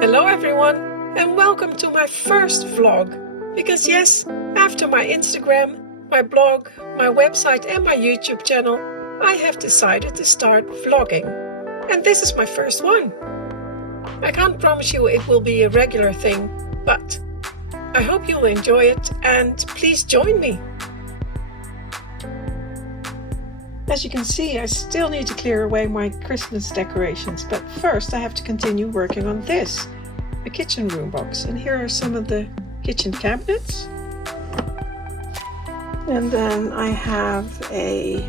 Hello everyone, and welcome to my first vlog. Because yes, after my Instagram, my blog, my website and my YouTube channel, I have decided to start vlogging. And this is my first one. I can't promise you it will be a regular thing, but I hope you'll enjoy it and please join me. As you can see, I still need to clear away my Christmas decorations, but first I have to continue working on this, a kitchen room box. And here are some of the kitchen cabinets. And then I have a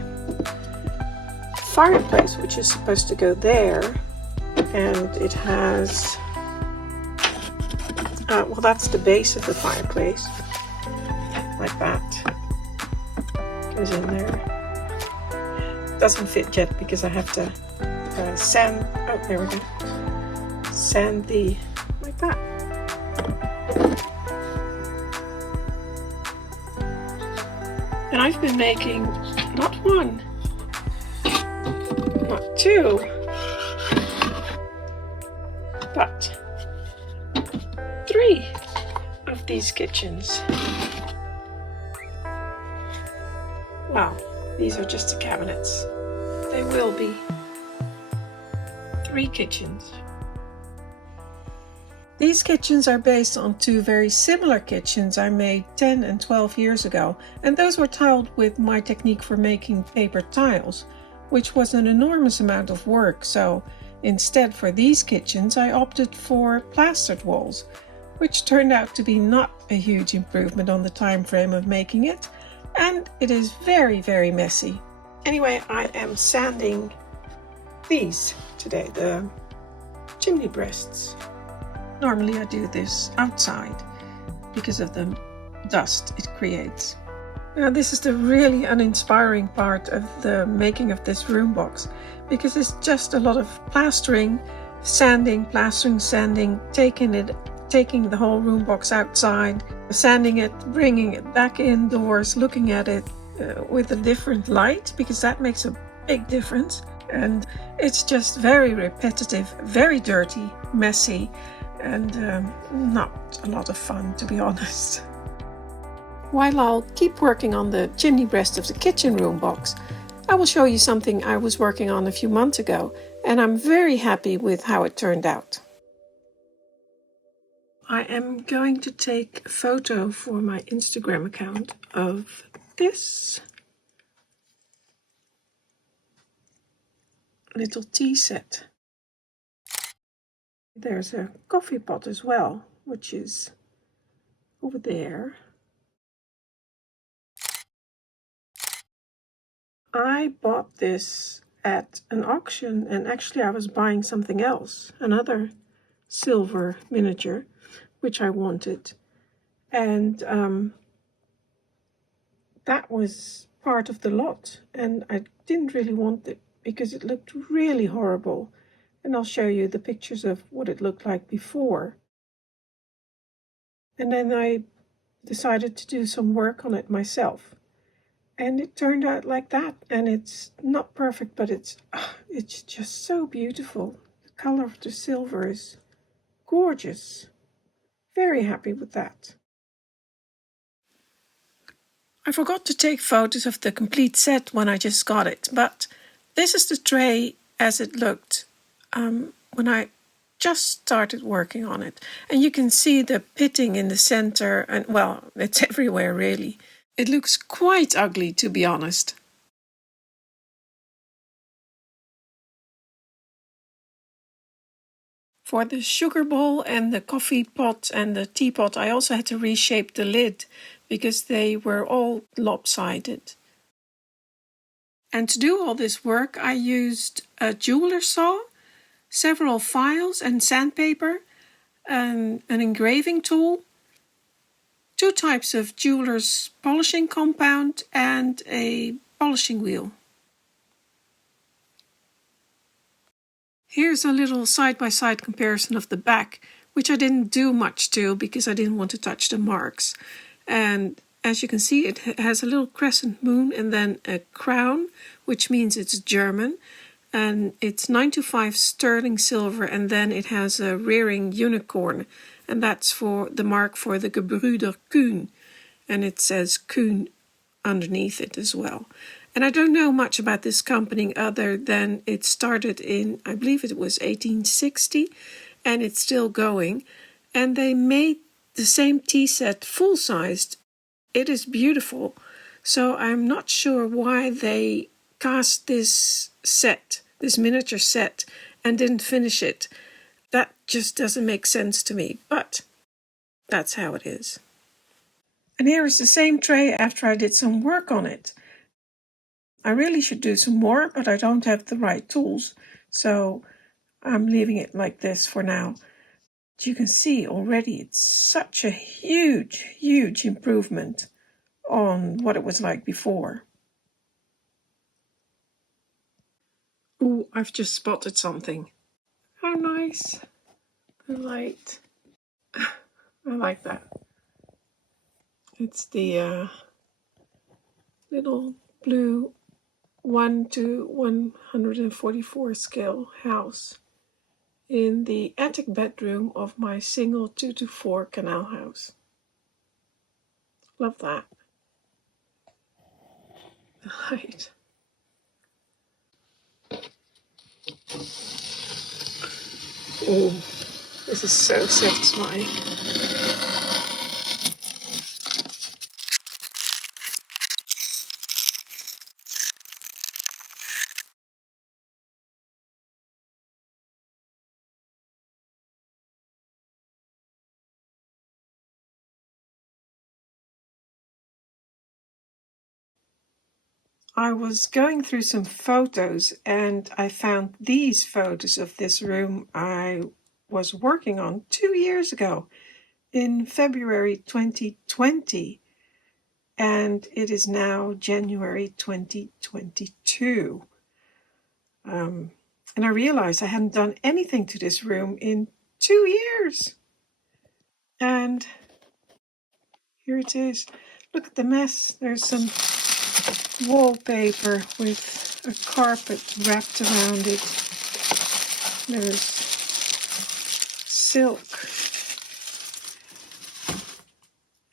fireplace which is supposed to go there, and it has, well, that's the base of the fireplace, like that, goes in there. Doesn't fit yet because I have to sand, oh there we go, sand the, like that. And I've been making not one, not two, but 3 of these kitchens. Wow. These are just the cabinets. They will be 3 kitchens. These kitchens are based on 2 very similar kitchens I made 10 and 12 years ago, and those were tiled with my technique for making paper tiles, which was an enormous amount of work. So instead, for these kitchens I opted for plastered walls, which turned out to be not a huge improvement on the time frame of making it. And it is very, very messy. Anyway, I am sanding these today, the chimney breasts. Normally I do this outside because of the dust it creates. Now this is the really uninspiring part of the making of this room box, because it's just a lot of plastering, sanding, plastering, sanding, taking the whole room box outside, sanding it, bringing it back indoors, looking at it with a different light, because that makes a big difference. And it's just very repetitive, very dirty, messy, and not a lot of fun, to be honest. While I'll keep working on the chimney breast of the kitchen room box, I will show you something I was working on a few months ago, and I'm very happy with how it turned out. I am going to take a photo for my Instagram account of this little tea set. There's a coffee pot as well, which is over there. I bought this at an auction, and actually I was buying something else, another silver miniature, which I wanted, and that was part of the lot, and I didn't really want it because it looked really horrible. And I'll show you the pictures of what it looked like before. And then I decided to do some work on it myself, and it turned out like that. And it's not perfect, but it's just so beautiful. The color of the silver is gorgeous. Very happy with that. I forgot to take photos of the complete set when I just got it, but this is the tray as it looked when I just started working on it. And you can see the pitting in the center, and well, it's everywhere really. It looks quite ugly, to be honest. For the sugar bowl and the coffee pot and the teapot, I also had to reshape the lid because they were all lopsided. And to do all this work, I used a jeweler saw, several files and sandpaper, an engraving tool, 2 types of jeweler's polishing compound, and a polishing wheel. Here's a little side-by-side comparison of the back, which I didn't do much to because I didn't want to touch the marks. And as you can see, it has a little crescent moon and then a crown, which means it's German. and it's 925 sterling silver, and then it has a rearing unicorn, and that's for the mark for the Gebrüder Kuhn, and it says Kuhn underneath it as well. And I don't know much about this company other than it started in, I believe it was 1860, and it's still going, and they made the same tea set full-sized. It is beautiful, so I'm not sure why they cast this set, this miniature set, and didn't finish it. That just doesn't make sense to me, but that's how it is. And here is the same tray after I did some work on it. I really should do some more, but I don't have the right tools, so I'm leaving it like this for now. But you can see already it's such a huge, huge improvement on what it was like before. Ooh, I've just spotted something. How nice. The light. I like that. It's the little blue 1:144 scale house in the attic bedroom of my single 2-4 canal house. Love that. The light. Oh, this is so satisfying. I was going through some photos and I found these photos of this room I was working on 2 years ago in February 2020, and it is now January 2022. And I realized I hadn't done anything to this room in 2 years. And here it is. Look at the mess. There's some wallpaper with a carpet wrapped around it. There's silk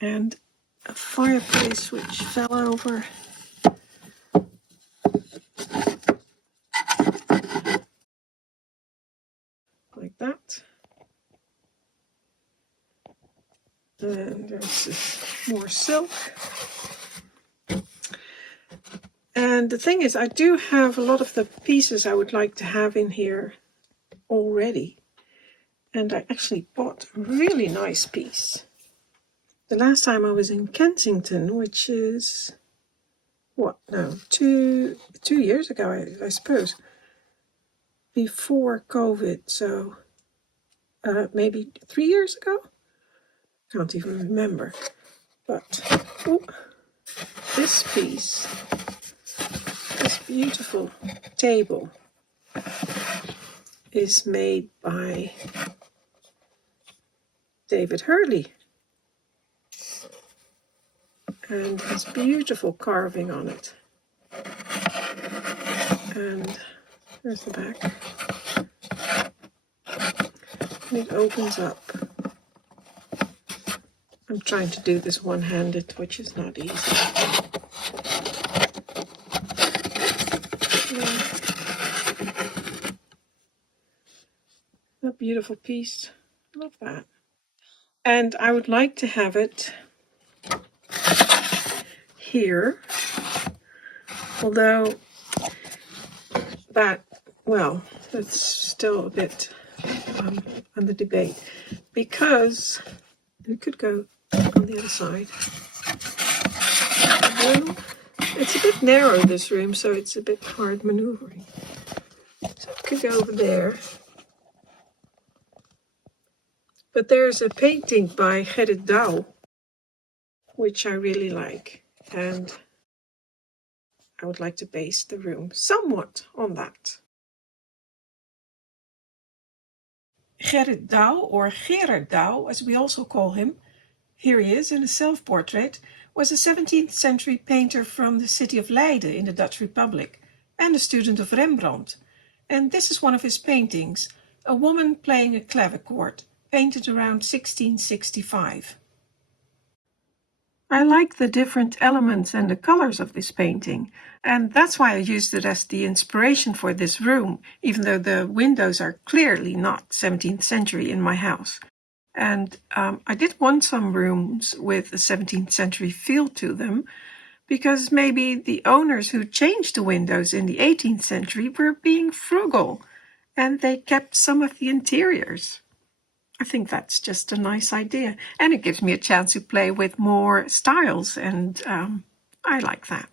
and a fireplace which fell over. Like that. And there's more silk. And the thing is, I do have a lot of the pieces I would like to have in here already. And I actually bought a really nice piece. The last time I was in Kensington, which is, what, no, two years ago, I suppose. Before COVID, so maybe 3 years ago? Can't even remember. But, oh, this piece, this beautiful table is made by David Hurley. And has beautiful carving on it. And there's the back. And it opens up. I'm trying to do this one-handed, which is not easy. Yeah. A beautiful piece. Love that. And I would like to have it here, although that, well, that's still a bit under debate, because it could go on the other side. Well, it's a bit narrow, this room, so it's a bit hard maneuvering. So it could go over there. But there's a painting by Gerrit Douw, which I really like, and I would like to base the room somewhat on that. Gerrit Douw, or Gerard Douw, as we also call him, here he is in a self-portrait, was a 17th century painter from the city of Leiden in the Dutch Republic, and a student of Rembrandt. And this is one of his paintings, a woman playing a clavichord, painted around 1665. I like the different elements and the colors of this painting, and that's why I used it as the inspiration for this room, even though the windows are clearly not 17th century in my house. And I did want some rooms with a 17th century feel to them, because maybe the owners who changed the windows in the 18th century were being frugal, and they kept some of the interiors. I think that's just a nice idea, and it gives me a chance to play with more styles, and I like that.